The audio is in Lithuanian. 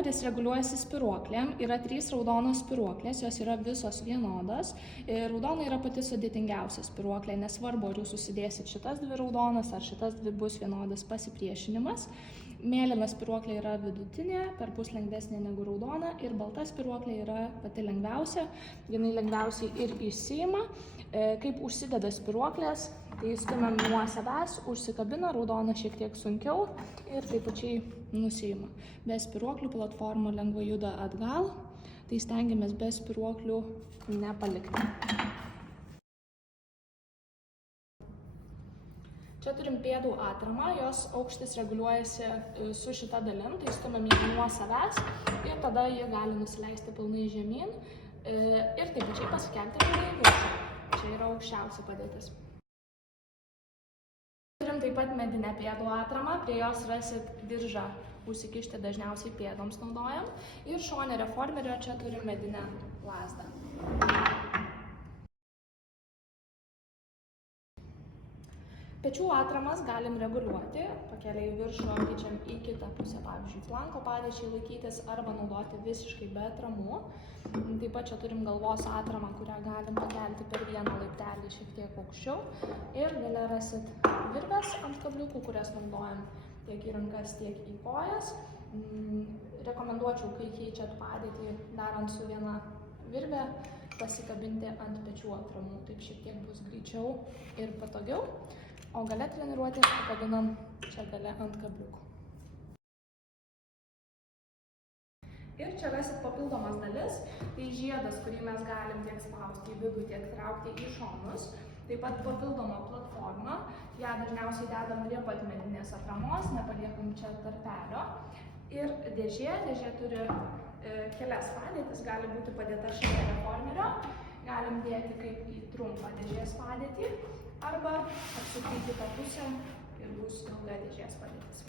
Reformeris reguliuojasi spiruoklėm. Yra 3 raudonos spiruoklės, jos yra visos vienodos. Raudona yra pati sudėtingiausia spiruoklė, nesvarbu, ar jūs susidėsit šitas 2 raudonas, ar šitas 2 bus vienodas pasipriešinimas. Mėlyna spiruoklė yra vidutinė, perpus lengvesnė negu raudona, ir balta spiruoklė yra pati lengviausia, jinai lengviausiai ir išsiima. Kaip užsideda spiruoklės, tai stumiam nuo savęs, užsikabina, raudona šiek tiek sunkiau ir taip pačiai nusiima. Be spiruoklių platforma lengvai juda atgal, tai stengiamės be spiruoklių nepalikti. Čia turim pėdų atramą, jos aukštis reguliuojasi su šita dalim, tai stumiam jį nuo savęs ir tada jie gali nusileisti pilnai žemyn ir taip pačiai pasikelti pilnai į viršų. Čia yra aukščiausia padėtis. Turim taip pat medinę pėdų atramą, prie jos rasit diržą užsikišti, dažniausiai pėdoms naudojam, ir šone reformerio čia turim medinę lazdą. Pečių atramas galim reguliuoti, pakelę į viršų, keičiam į kitą pusę, pavyzdžiui, flanko padėčiai laikytis arba naudoti visiškai be atramų. Taip pat čia turim galvos atramą, kurią galim pakelti per vieną laiptelį šiek tiek aukščiau. Ir gale rasit virves ant kabliukų, kurias naudojam tiek į rankas, tiek į kojas. Rekomenduočiau, kai keičiat padėtį, darant su viena virve, pasikabinti ant pečių atramų, taip šiek tiek bus greičiau ir patogiau. O gale treniruotės pakabinam čia gale ant kabliukų. Ir čia rasit papildomas dalis, tai žiedas, kurį mes galim tiek spausti į vidų, tiek traukti į šonus. Taip pat papildoma platforma, ją dažniausiai dedam prie pat medinės atramos, nepaliekam čia tarpelio. Ir dėžė turi kelias padėtis, gali būti padėta šalia reformerio, galim dėti kaip į trumpą dėžės padėtį, arba atsukti kitą pusę ir bus ilga dėžės padėtis.